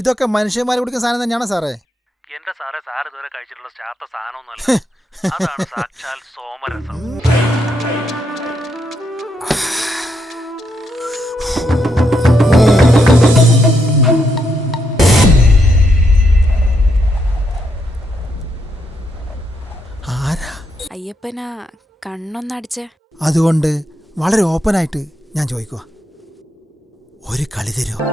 ഇതൊക്കെ മനുഷ്യന്മാർ കുടിക്കുന്ന സാധനം തന്നെയാണോ സാറേ? എന്റെ സാറേ, സാർ ഇതുവരെ കഴിച്ചിട്ടുള്ള സ്റ്റാർട്ടർ സാധനമൊന്നുമല്ല. അതാണ് സാക്ഷാൽ സോമരസം. ആരാ? അയ്യപ്പനാ കണ്ണൊന്നടിച്ചേ. അതുകൊണ്ട് വളരെ ഓപ്പണായിട്ട് ഞാൻ ചോദിക്കുക, ഒരു കളി തരുമോ?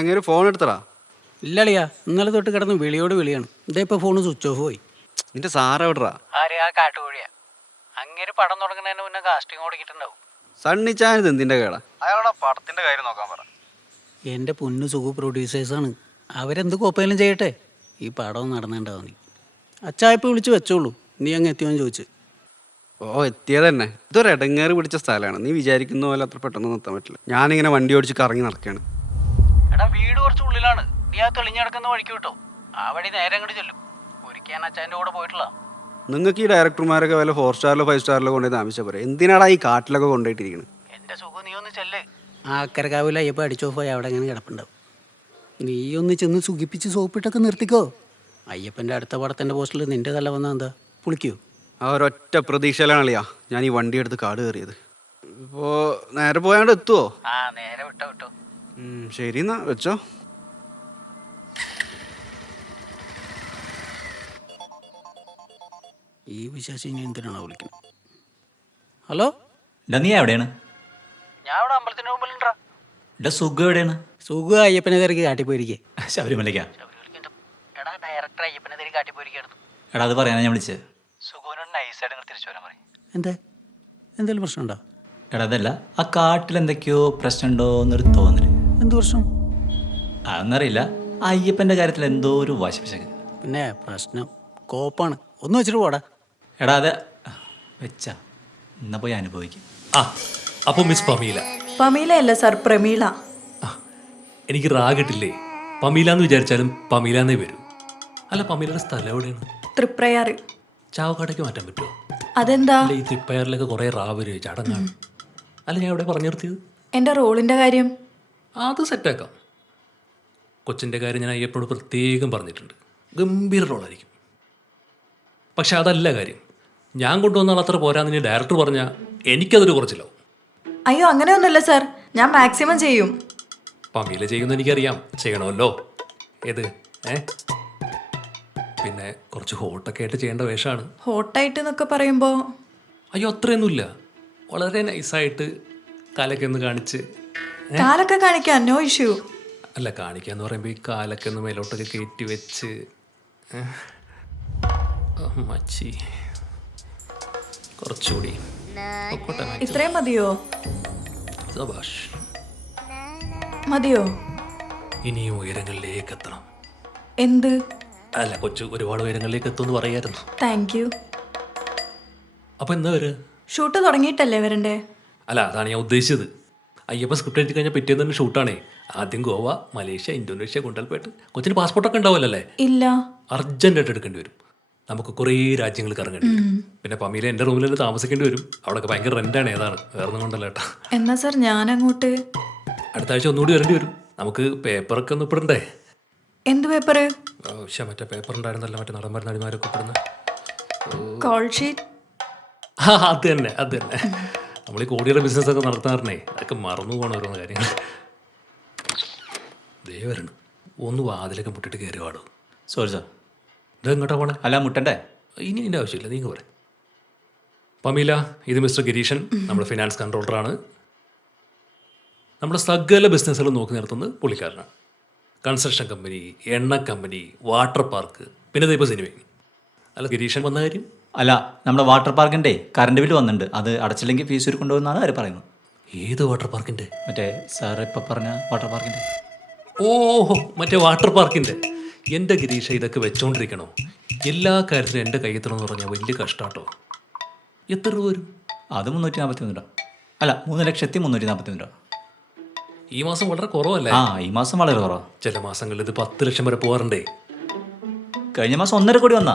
അങ്ങനെ ഫോൺ എടുത്തടാ. ഇല്ലളിയാ, ഇന്നലെ തൊട്ട് കിടന്ന് വിളിയോട് വിളിയാണ്. ഇതേ ഇപ്പൊ ഫോണ് സ്വിച്ച് ഓഫ് പോയി. നിന്റെ സാറ് എവിടാ? ആരെ? ആ കാട്ടുകോഴിയാ. അങ്ങനെ പടം തുടങ്ങുന്നതിന് മുന്നേ കാസ്റ്റിംഗ് കൊടുക്കിട്ടുണ്ടാവും. സണ്ണിച്ചാൻ എന്തിന്റെ കേടാ? അയാളുടെ പടത്തിന്റെ കാര്യം നോക്കാൻ പറ. എൻ്റെ പൊന്നു സുഖു പ്രൊഡ്യൂസേഴ്സാണ്, അവരെന്ത് കോപ്പയിലും ചെയ്യട്ടെ. ഈ പടം നടന്നുണ്ടാവും. നീ അച്ചായപ്പ് വിളിച്ച് വെച്ചോളൂ, നീ അങ്ങ് എത്തിയോന്ന് ചോദിച്ചു. ഓ, എത്തിയത് തന്നെ. ഇതൊരു ഇടങ്ങേറ് പിടിച്ച സ്ഥലമാണ്. നീ വിചാരിക്കുന്ന പോലെ അത്ര പെട്ടെന്ന് നിർത്താൻ പറ്റില്ല. ഞാനിങ്ങനെ വണ്ടി ഓടിച്ച് കറങ്ങി നടക്കുകയാണ്. എടാ, വീട് കുറച്ച് ഉള്ളിലാണ്. നീ ആ തെളിഞ്ഞടക്കുന്ന വഴിക്ക് കിട്ടോ, ആ വഴി നേരെ അങ്ങോട്ട് ചെല്ലും. ഒരിക്കാൻ അച്ചായൻ്റെ കൂടെ പോയിട്ടുള്ള. നിങ്ങൾക്ക് ഈ ഡയറക്ടർമാരൊക്കെ വല്ല 4 സ്റ്റാറിലോ 5 സ്റ്റാറിലോ കൊണ്ടുപോയി താമസിച്ചാൽ പോരെ. എന്തിനാടാ ഈ കാട്ടിലൊക്കെ കൊണ്ടുപോയിട്ടിരിക്കുന്നത്? എൻ്റെ സുഖം, നീ ഒന്ന് ചെല്ലേ. ആ അക്കരക്കാവിൽ അയ്യപ്പ അടിച്ചോഫായി അവിടെ അങ്ങനെ കിടപ്പുണ്ടാവും. നീ ഒന്ന് ചെന്ന് സുഖിപ്പിച്ച് സോപ്പിട്ടൊക്കെ നിർത്തിക്കോ. അയ്യപ്പൻ്റെ അടുത്ത പടത്തിൻ്റെ പോസ്റ്റിൽ നിൻ്റെ തല വന്നാൽ എന്താ, പുളിക്കോ? ആ ഒരൊറ്റ പ്രതീക്ഷയിലാണല്ലിയാ ഞാൻ ഈ വണ്ടി എടുത്ത് കാട് കയറിയത്. ഇപ്പോൾ നേരെ പോയാണ്ട് എത്തുമോ? ആ, നേരെ വിട്ടോ വിട്ടോ. ശരി എന്നാ വെച്ചോ. ഈ വിശേഷം എന്തിനാണോ വിളിക്കുന്നത്? ഹലോ, നീ എവിടെയാണ്? ഞാൻ ഇവിടെ അമ്പലത്തിന്റെ മുമ്പിലുണ്ടാ. സുഖം എവിടെയാണ്? സുഖം അയ്യപ്പനെ തിരക്ക് കാട്ടിപ്പോയിരിക്കേ. ശബരിമലയ്ക്കാ? എടാ, ഡയറക്ടർ അയ്യപ്പനെ തിരക്ക് കാട്ടിപ്പോയിരിക്കായിരുന്നു. എടാ, അത് പറയാനാ ഞാൻ വിളിച്ചത്. സുഖോനോട് നൈസായിട്ട് തിരിച്ചു വരാൻ പറയും. എന്താ, എന്തെങ്കിലും പ്രശ്നമുണ്ടോ? എടാ, അതല്ല, ആ കാട്ടിൽ എന്തൊക്കെയോ പ്രശ്നമുണ്ടോ എന്നൊരു തോന്നല്. എന്ത് പ്രശ്നം? അതൊന്നറിയില്ല. ആ അയ്യപ്പൻ്റെ കാര്യത്തിൽ എന്തോ ഒരു വശവശക്ക്. പിന്നെ പ്രശ്നം കോപ്പാണ്. ഒന്ന് വെച്ചിട്ട് പോടാ. എടാ, അത് വെച്ചാ എന്നാ പോയി അനുഭവിക്കും. അപ്പോൾ മിസ് പമീല? പമീല അല്ല സാർ, പ്രമീള. എനിക്ക് റാഗിട്ടില്ലേ, പമീല എന്ന് വിചാരിച്ചാലും പമീല എന്നേ വരൂ. അല്ല, പമീലയുടെ സ്ഥലം എവിടെയാണ്? തൃപ്രയാർ. ചാവക്കാടേക്ക് മാറ്റാൻ പറ്റുമോ? അതെന്താ? ഈ തൃപ്പയാറിലൊക്കെ കുറേ റാവര് ചടങ്ങാണ്. അല്ല, ഞാൻ എവിടെ പറഞ്ഞു നിർത്തിയത്? എൻ്റെ റോളിൻ്റെ കാര്യം. അത് സെറ്റാക്കാം. കൊച്ചിൻ്റെ കാര്യം ഞാൻ അയ്യപ്പോട് പ്രത്യേകം പറഞ്ഞിട്ടുണ്ട്. ഗംഭീര റോളായിരിക്കും. പക്ഷെ അതല്ല കാര്യം. ഞാൻ കൊണ്ടുവന്നാൽ അത്ര പോരാന്ന് ഡയറക്ടർ പറഞ്ഞാൽ എനിക്കതൊരു കുറച്ചിലാവും. അയ്യോ, അങ്ങനെയൊന്നുമില്ല സാർ, ഞാൻ മാക്സിമം ചെയ്യും. പമീല ചെയ്യുന്ന എനിക്കറിയാം, ചെയ്യണമല്ലോ. ഏത് പിന്നെ കുറച്ച് ഹോട്ടൊക്കെ ആയിട്ട് ചെയ്യേണ്ട വേഷമാണ്. ഹോട്ടായിട്ട് എന്നൊക്കെ പറയുമ്പോൾ? അയ്യോ, അത്രയൊന്നുമില്ല. വളരെ നൈസായിട്ട് കാലൊക്കെ ഒന്ന് കാണിച്ച്. കാലൊക്കെ കാണിക്കാൻ നോ ഇഷ്യൂ. അല്ല, കാണിക്കാന്ന് പറയുമ്പോൾ ഈ കാലൊക്കെ ഒന്ന് മേലോട്ടൊക്കെ കയറ്റി വെച്ച് മച്ചി കുറച്ചുകൂടി. ഇത്രയും മതിയോ? സബാഷ്. മതിയോ? ഇനിയും ഉയരങ്ങളിലേക്ക് എത്തണം. എന്ത്? അല്ല, കൊച്ചു ഒരുപാട് ഉയരങ്ങളിലേക്ക് എത്തുമെന്ന് പറയായിരുന്നു. Thank you. അപ്പം എന്താ വരെ? ഷൂട്ട് തുടങ്ങിയിട്ടല്ലേ വരണ്ടേ? അല്ല അതാണ് ഞാൻ ഉദ്ദേശിച്ചത്. അയ്യപ്പൻ സ്ക്രിപ്റ്റ് എഴുതി കഴിഞ്ഞാൽ പിറ്റേന്ന് തന്നെ ഷൂട്ടാണേ. ആദ്യം ഗോവ, മലേഷ്യ, ഇന്തോനേഷ്യ, ഗുണ്ടൽപേട്ട്. കൊച്ചിന് പാസ്പോർട്ടൊക്കെ ഉണ്ടാവില്ലല്ലേ? ഇല്ല. അർജൻറ്റായിട്ട് എടുക്കേണ്ടി വരും. നമുക്ക് കുറേ രാജ്യങ്ങൾ കറങ്ങേണ്ടി വരും. പിന്നെ പമീല എൻ്റെ റൂമിൽ തന്നെ താമസിക്കേണ്ടി വരും. അവിടെയൊക്കെ ഭയങ്കര റെൻ്റാണ്. ഏതാണ് വേറെ ഒന്നും കൊണ്ടല്ല ഏട്ടാ. എന്നാ സാർ ഞാൻ അങ്ങോട്ട്. അടുത്ത ആഴ്ച ഒന്നുകൂടി വരേണ്ടി വരും. നമുക്ക് പേപ്പറൊക്കെ ഒന്ന് ഇപ്പിടണ്ടേ? എന്ത് പേപ്പർ? മറ്റേ പേപ്പർ ഉണ്ടായിരുന്നല്ലോ, മറ്റേ നടന്മാരും നടിമാരൊക്കെ ഇപ്പെടുന്ന. Call sheet. അത് തന്നെ അത് തന്നെ. നമ്മൾ ഈ കോടിയുടെ ബിസിനസ്സൊക്കെ നടത്താറുണ്ടേ, അതൊക്കെ മറന്നു പോകണം ഓരോന്ന് കാര്യങ്ങൾ. ദൈവരണം ഒന്ന് വാതിലൊക്കെ മുട്ടിട്ട് കയറി പാടും. Sorry sir. ഇത് എങ്ങോട്ടാ പോണേ? അല്ല മുട്ടണ്ടേ? ഇനി ഇതിൻ്റെ ആവശ്യമില്ല, നീങ്ങ പറയാം. പമീല, ഇത് മിസ്റ്റർ ഗിരീഷൻ, നമ്മുടെ ഫിനാൻസ് കൺട്രോളറാണ്. നമ്മുടെ സകല ബിസിനസ്സുകൾ നോക്കി നിർത്തുന്നത് പുള്ളിക്കാരനാണ്. കൺസ്ട്രക്ഷൻ കമ്പനി, എണ്ണ കമ്പനി, വാട്ടർ പാർക്ക്, പിന്നെ ഇപ്പോൾ സിനിമയും. അല്ല ഗിരീഷൻ വന്ന കാര്യം? അല്ല, നമ്മുടെ വാട്ടർ പാർക്കിൻ്റെ കറണ്ട് ബില്ല് വന്നിട്ടുണ്ട്. അത് അടച്ചില്ലെങ്കിൽ ഫീസ് ഒരു കൊണ്ടുപോകുന്നതാണ് അവർ പറയുന്നത്. ഏത് വാട്ടർ പാർക്കിൻ്റെ? മറ്റേ സാർ ഇപ്പം പറഞ്ഞ വാട്ടർ പാർക്കിൻ്റെ. ഓഹോ, മറ്റേ വാട്ടർ പാർക്കിൻ്റെ. എൻ്റെ ഗിരീഷ, ഇതൊക്കെ വെച്ചോണ്ടിരിക്കണോ? എല്ലാ കാര്യത്തിലും എൻ്റെ കയ്യെത്തണമെന്ന് പറഞ്ഞാൽ വലിയ കഷ്ടാട്ടോ. എത്ര രൂപ വരും? അത് 341 രൂപ. അല്ല, 3,341 രൂപ. ഈ മാസം വളരെ കുറവല്ലേ? ആ, ഈ മാസം വളരെ കുറവാണ്. ചില മാസങ്ങളിൽ ഇത് 10 ലക്ഷം വരെ പോകാറുണ്ടേ. കഴിഞ്ഞ മാസം 1.5 കോടി വന്നാ.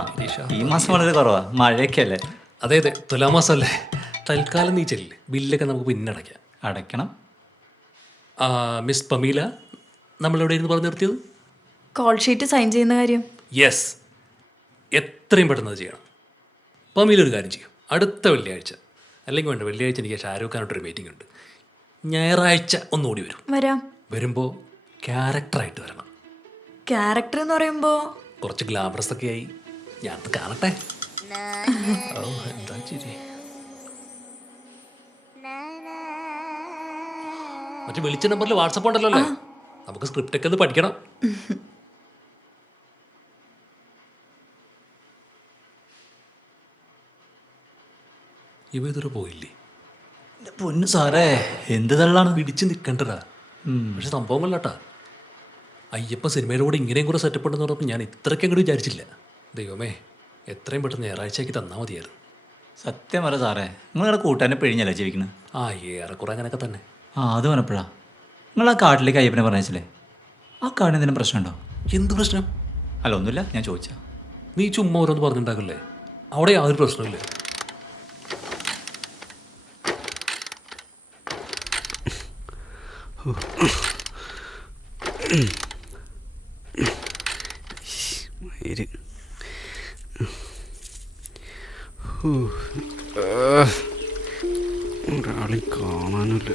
ഈ മാസം വളരെ കുറവാ, മഴയൊക്കെ അല്ലേ. അതെ അതെ, തുലാമാസം അല്ലേ. തൽക്കാലം നീ ചെല്ലില്ലേ, ബില്ലൊക്കെ നമുക്ക് പിന്നെ അടയ്ക്കാം. അടയ്ക്കണം. മിസ് പമീല, നമ്മളെവിടെ ഇരുന്ന് പറഞ്ഞു നിർത്തിയത്? കോൾ ഷീറ്റ് സൈൻ ചെയ്യുന്ന കാര്യം. യെസ്, എത്രയും പെട്ടെന്ന് അത് ചെയ്യണം. പമീല ഒരു കാര്യം ചെയ്യും, അടുത്ത വെള്ളിയാഴ്ച, അല്ലെങ്കിൽ വേണ്ട വെള്ളിയാഴ്ച എനിക്ക് ഷാരൂഖ് ഖാനായിട്ടൊരു മീറ്റിംഗ് ഉണ്ട്. ഞായറാഴ്ച ഒന്നുകൂടി വരും. വരാം. വരുമ്പോൾ ക്യാരക്ടറായിട്ട് വരണം. ക്യാരക്ടർ എന്ന് പറയുമ്പോൾ കുറച്ച് ഗ്ലാമറസ് ഒക്കെ ആയി. ഞാൻ കാണട്ടെ. ഓ, എന്താ ചിരി. മറ്റേ വിളിച്ച നമ്പറിൽ വാട്സപ്പ് ഉണ്ടല്ലോ അല്ലേ? നമുക്ക് സ്ക്രിപ്റ്റ് ഒക്കെ ഒന്ന് പഠിക്കണം. ഇവ ഇതുവരെ പോയില്ലേ? എൻ്റെ പൊന്നു സാറേ, എന്ത് തള്ളാണ്. പിടിച്ച് നിൽക്കണ്ടടാ. പക്ഷെ സംഭവമല്ലാട്ടാ, അയ്യപ്പൻ സിനിമയുടെ കൂടെ ഇങ്ങനെയും കൂടെ സെറ്റപ്പ് ഉണ്ടെന്ന് പറഞ്ഞപ്പോൾ ഞാൻ ഇത്രയ്ക്ക് അങ്ങോട്ട് വിചാരിച്ചില്ല. ദൈവമേ, എത്രയും പെട്ടെന്ന് ഞായറാഴ്ചയാക്കി തന്നാൽ മതിയായിരുന്നു. സത്യം പറ സാറേ, നിങ്ങളുടെ കൂട്ടാനെ പിഴിഞ്ഞല്ലേ ജീവിക്കുന്നത്? ഏറെക്കുറെ അങ്ങനെയൊക്കെ തന്നെ. അത് പറഞ്ഞപ്പോഴാ നിങ്ങൾ ആ കാട്ടിലേക്ക് അയ്യപ്പനെ പറഞ്ഞില്ലേ? ആ കാടിന് എന്തെങ്കിലും പ്രശ്നമുണ്ടോ? എന്ത് പ്രശ്നം? അല്ല, ഒന്നുമില്ല, ഞാൻ ചോദിച്ചാ. നീ ചുമ്മാ ഓരോന്ന് പറഞ്ഞിട്ടുണ്ടാക്കല്ലേ, അവിടെ യാതൊരു പ്രശ്നമില്ല. ഒരാളെ കാണാനില്ല.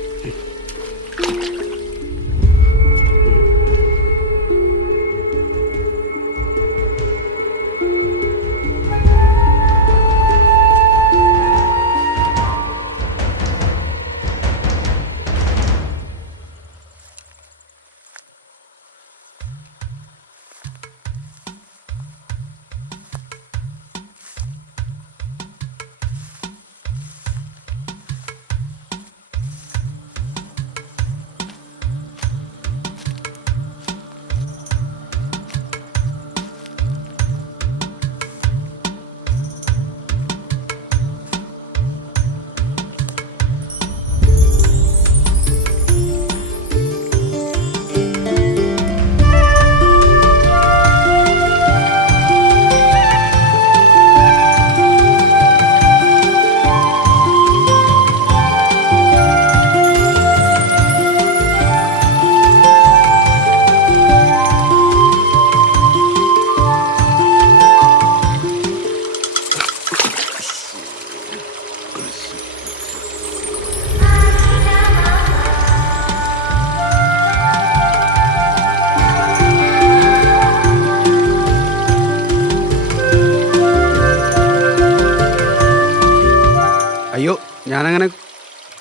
അയ്യോ, ഞാനങ്ങനെ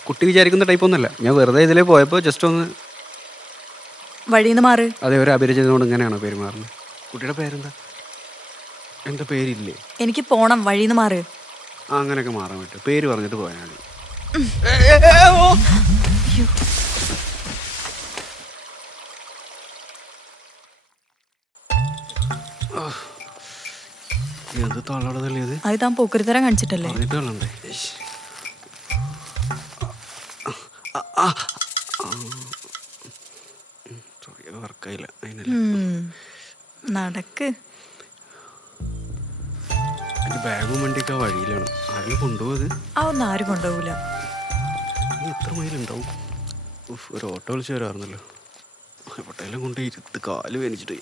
കുട്ടി വിചാരിക്കുന്ന ടൈപ്പൊന്നുമല്ല. ഞാൻ വെറുതെ ഇതിലേ പോയപ്പോൾ ജസ്റ്റ് ഒന്ന് വഴിന്ന് മാറ്. അതെ, ഒരു അപരിചിതനോട് ഇങ്ങനെയാണോ പെരുമാറുന്നത്? കുട്ടിയുടെ പേരെന്താ? എന്താ പേരില്ലേ? എനിക്ക് പോണം, വഴിന്ന് മാറ്. അങ്ങനെയൊക്കെ മാറാൻ പറ്റും, പേര് പറഞ്ഞിട്ട് പോയാൽ മതി. എന്ത് തള്ളട തള്ളിയത്? അത് താൻ പോക്കരുത്തരം കാണിച്ചിട്ടല്ലേ? പറഞ്ഞിട്ട് തള്ളണ്ടേ? സോറി വർക്കായില്ല അതിനല്ല. നടക്ക്. എൻ്റെ ബാഗും വണ്ടിയൊക്കെ വഴിയിലാണ്. ആരെങ്കിലും കൊണ്ടുപോയത്? അതൊന്നും ആരും കൊണ്ടുപോകൂല. നീ എത്ര മൈലുണ്ടാവും? ഒരു ഓട്ടോ വിളിച്ച് വരാറുന്നല്ലോ. എവിടെയെല്ലാം കൊണ്ട് ഇരുത്ത് കാല് വേനിച്ചിട്ട്